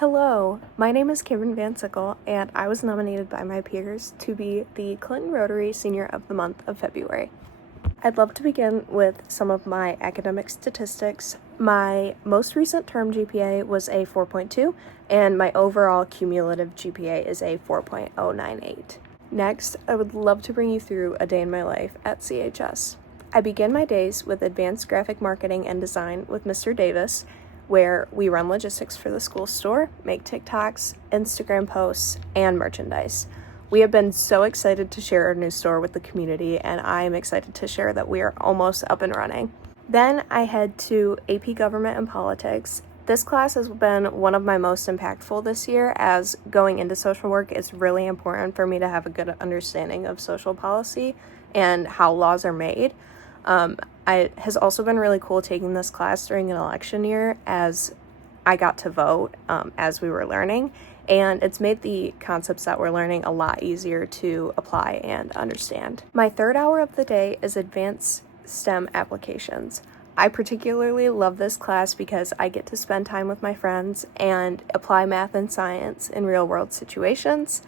Hello, my name is Kamryn VanSickle, and I was nominated by my peers to be the Clinton Rotary Senior of the Month of February. I'd love to begin with some of my academic statistics. My most recent term GPA was a 4.2, and my overall cumulative GPA is a 4.098. Next, I would love to bring you through a day in my life at CHS. I begin my days with advanced graphic marketing and design with Mr. Davis, where we run logistics for the school store, make TikToks, Instagram posts, and merchandise. We have been so excited to share our new store with the community, and I am excited to share that we are almost up and running. Then I head to AP Government and Politics. This class has been one of my most impactful this year, as going into social work is really important for me to have a good understanding of social policy and how laws are made. It has also been really cool taking this class during an election year, as I got to vote as we were learning, and it's made the concepts that we're learning a lot easier to apply and understand. My third hour of the day is advanced STEM applications. I particularly love this class because I get to spend time with my friends and apply math and science in real-world situations.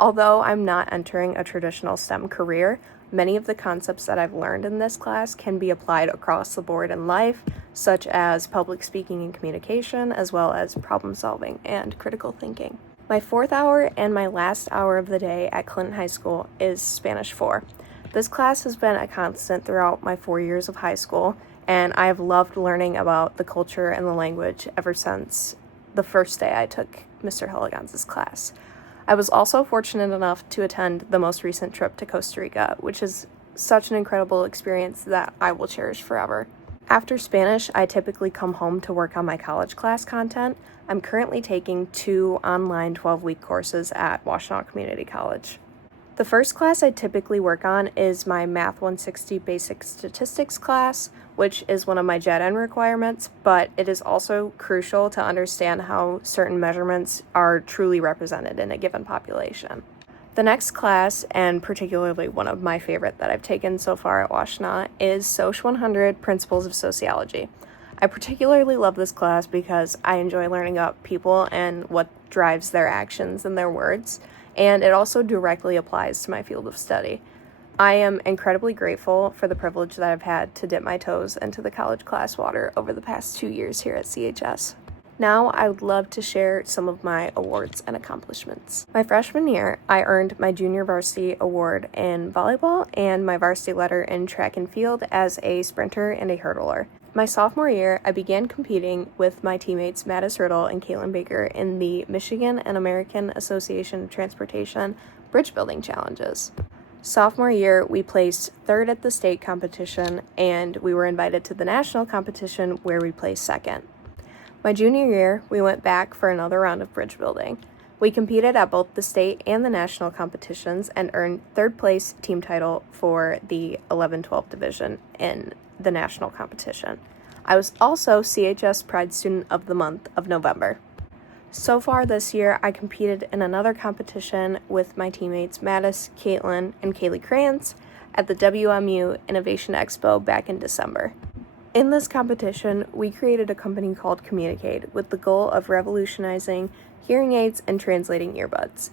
Although I'm not entering a traditional STEM career, many of the concepts that I've learned in this class can be applied across the board in life, such as public speaking and communication, as well as problem solving and critical thinking. My fourth hour and my last hour of the day at Clinton High School is Spanish 4. This class has been a constant throughout my 4 years of high school, and I have loved learning about the culture and the language ever since the first day I took Mr. Hilligan's class. I was also fortunate enough to attend the most recent trip to Costa Rica, which is such an incredible experience that I will cherish forever. After Spanish, I typically come home to work on my college class content. I'm currently taking 2 online 12-week courses at Washtenaw Community College. The first class I typically work on is my Math 160 Basic Statistics class, which is one of my JED-N requirements, but it is also crucial to understand how certain measurements are truly represented in a given population. The next class, and particularly one of my favorite that I've taken so far at Washtenaw, is Soc 100 Principles of Sociology. I particularly love this class because I enjoy learning about people and what drives their actions and their words, and it also directly applies to my field of study. I am incredibly grateful for the privilege that I've had to dip my toes into the college class water over the past 2 years here at CHS. Now, I would love to share some of my awards and accomplishments. My freshman year, I earned my junior varsity award in volleyball and my varsity letter in track and field as a sprinter and a hurdler. My sophomore year, I began competing with my teammates Mattis Riddle and Caitlin Baker in the Michigan and American Association of Transportation Bridge Building Challenges. Sophomore year, we placed third at the state competition, and we were invited to the national competition where we placed second. My junior year, we went back for another round of bridge building. We competed at both the state and the national competitions and earned third place team title for the 11-12 division in the national competition. I was also CHS Pride Student of the Month of November. So far this year, I competed in another competition with my teammates Mattis, Caitlin, and Kaylee Krantz at the WMU Innovation Expo back in December. In this competition, we created a company called Communicate with the goal of revolutionizing hearing aids and translating earbuds,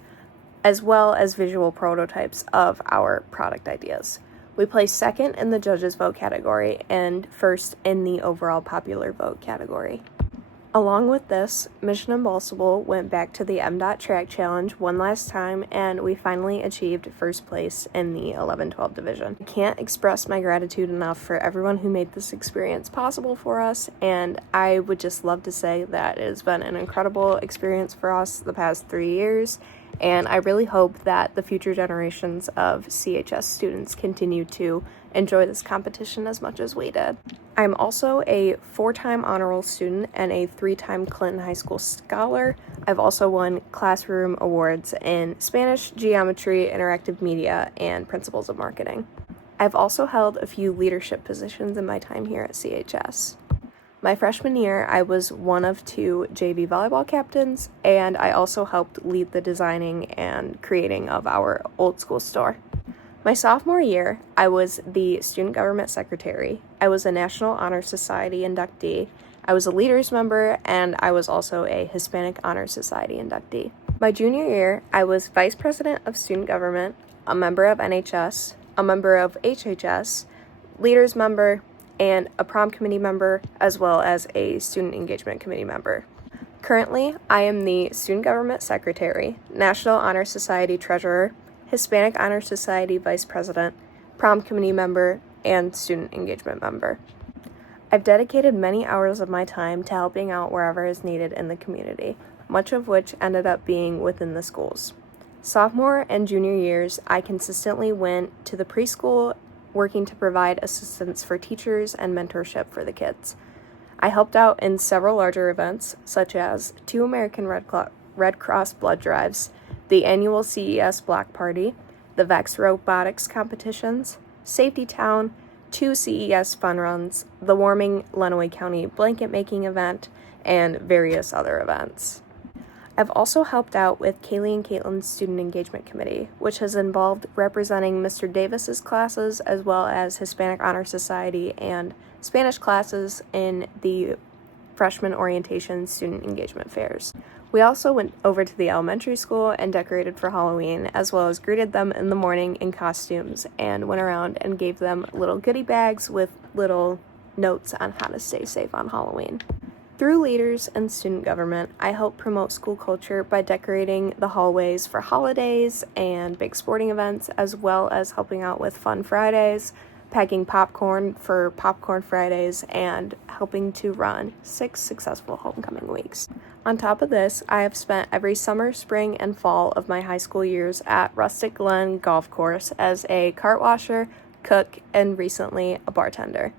as well as visual prototypes of our product ideas. We placed second in the judges' vote category and first in the overall popular vote category. Along with this, Mission Impossible went back to the MDOT Track Challenge one last time, and we finally achieved first place in the 11-12 division. I can't express my gratitude enough for everyone who made this experience possible for us, and I would just love to say that it has been an incredible experience for us the past 3 years, and I really hope that the future generations of CHS students continue to enjoy this competition as much as we did. I'm also a 4-time honor roll student and a 3-time Clinton High School scholar. I've also won classroom awards in Spanish, geometry, interactive media, and principles of marketing. I've also held a few leadership positions in my time here at CHS. My freshman year, I was one of 2 JV volleyball captains, and I also helped lead the designing and creating of our old school store. My sophomore year, I was the student government secretary. I was a National Honor Society inductee, I was a Leaders member, and I was also a Hispanic Honor Society inductee. My junior year, I was Vice President of Student Government, a member of NHS, a member of HHS, Leaders member, and a prom committee member, as well as a Student Engagement Committee member. Currently, I am the Student Government Secretary, National Honor Society Treasurer, Hispanic Honor Society Vice President, Prom Committee member, and Student Engagement member. I've dedicated many hours of my time to helping out wherever is needed in the community, much of which ended up being within the schools. Sophomore and junior years, I consistently went to the preschool, working to provide assistance for teachers and mentorship for the kids. I helped out in several larger events, such as 2 American Red Cross blood drives, the annual CES Block Party, the VEX Robotics competitions, Safety Town, 2 CES fun runs, the Warming Lenawee County blanket making event, and various other events. I've also helped out with Kaylee and Caitlin's Student Engagement Committee, which has involved representing Mr. Davis's classes as well as Hispanic Honor Society and Spanish classes in the freshman orientation student engagement fairs. We also went over to the elementary school and decorated for Halloween, as well as greeted them in the morning in costumes and went around and gave them little goodie bags with little notes on how to stay safe on Halloween. Through Leaders and Student Government, I help promote school culture by decorating the hallways for holidays and big sporting events, as well as helping out with Fun Fridays, packing popcorn for Popcorn Fridays, and helping to run 6 successful homecoming weeks. On top of this, I have spent every summer, spring, and fall of my high school years at Rustic Glen Golf Course as a cart washer, cook, and recently a bartender.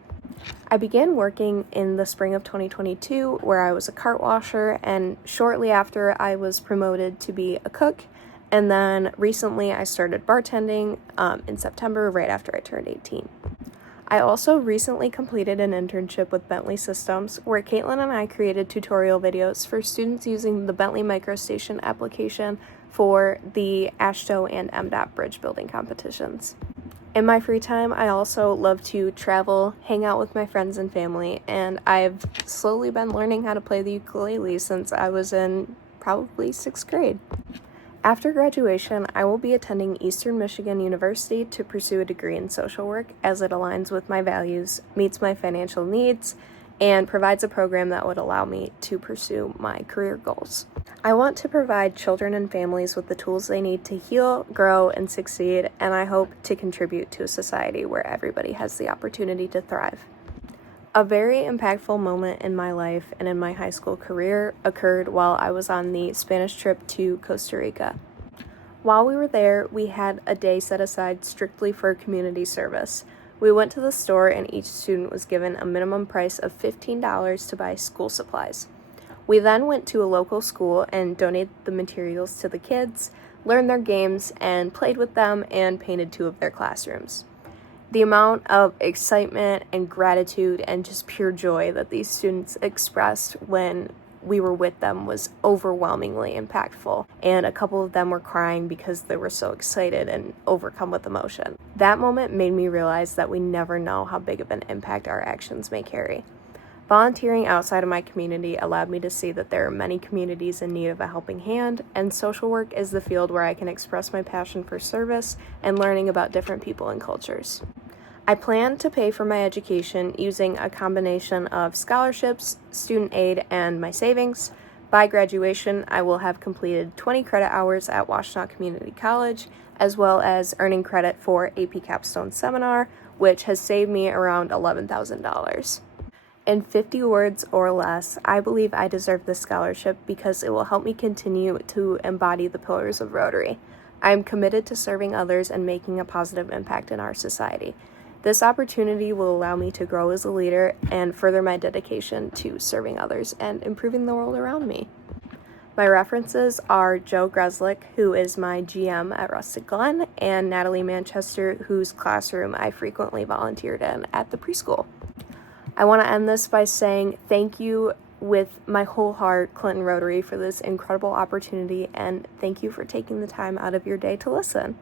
I began working in the spring of 2022, where I was a cart washer, and shortly after I was promoted to be a cook, and then recently I started bartending in September, right after I turned 18. I also recently completed an internship with Bentley Systems, where Caitlin and I created tutorial videos for students using the Bentley MicroStation application for the AASHTO and MDOT bridge building competitions. In my free time, I also love to travel, hang out with my friends and family, and I've slowly been learning how to play the ukulele since I was in probably 6th grade. After graduation, I will be attending Eastern Michigan University to pursue a degree in social work, as it aligns with my values, meets my financial needs, and provides a program that would allow me to pursue my career goals. I want to provide children and families with the tools they need to heal, grow, and succeed, and I hope to contribute to a society where everybody has the opportunity to thrive. A very impactful moment in my life and in my high school career occurred while I was on the Spanish trip to Costa Rica. While we were there, we had a day set aside strictly for community service. We went to the store and each student was given a minimum price of $15 to buy school supplies. We then went to a local school and donated the materials to the kids, learned their games, and played with them and painted 2 of their classrooms. The amount of excitement and gratitude and just pure joy that these students expressed when we were with them was overwhelmingly impactful, and a couple of them were crying because they were so excited and overcome with emotion. That moment made me realize that we never know how big of an impact our actions may carry. Volunteering outside of my community allowed me to see that there are many communities in need of a helping hand, and social work is the field where I can express my passion for service and learning about different people and cultures. I plan to pay for my education using a combination of scholarships, student aid, and my savings. By graduation, I will have completed 20 credit hours at Washtenaw Community College, as well as earning credit for AP Capstone Seminar, which has saved me around $11,000. In 50 words or less, I believe I deserve this scholarship because it will help me continue to embody the pillars of Rotary. I am committed to serving others and making a positive impact in our society. This opportunity will allow me to grow as a leader and further my dedication to serving others and improving the world around me. My references are Joe Greslick, who is my GM at Rustic Glen, and Natalie Manchester, whose classroom I frequently volunteered in at the preschool. I want to end this by saying thank you with my whole heart, Clinton Rotary, for this incredible opportunity, and thank you for taking the time out of your day to listen.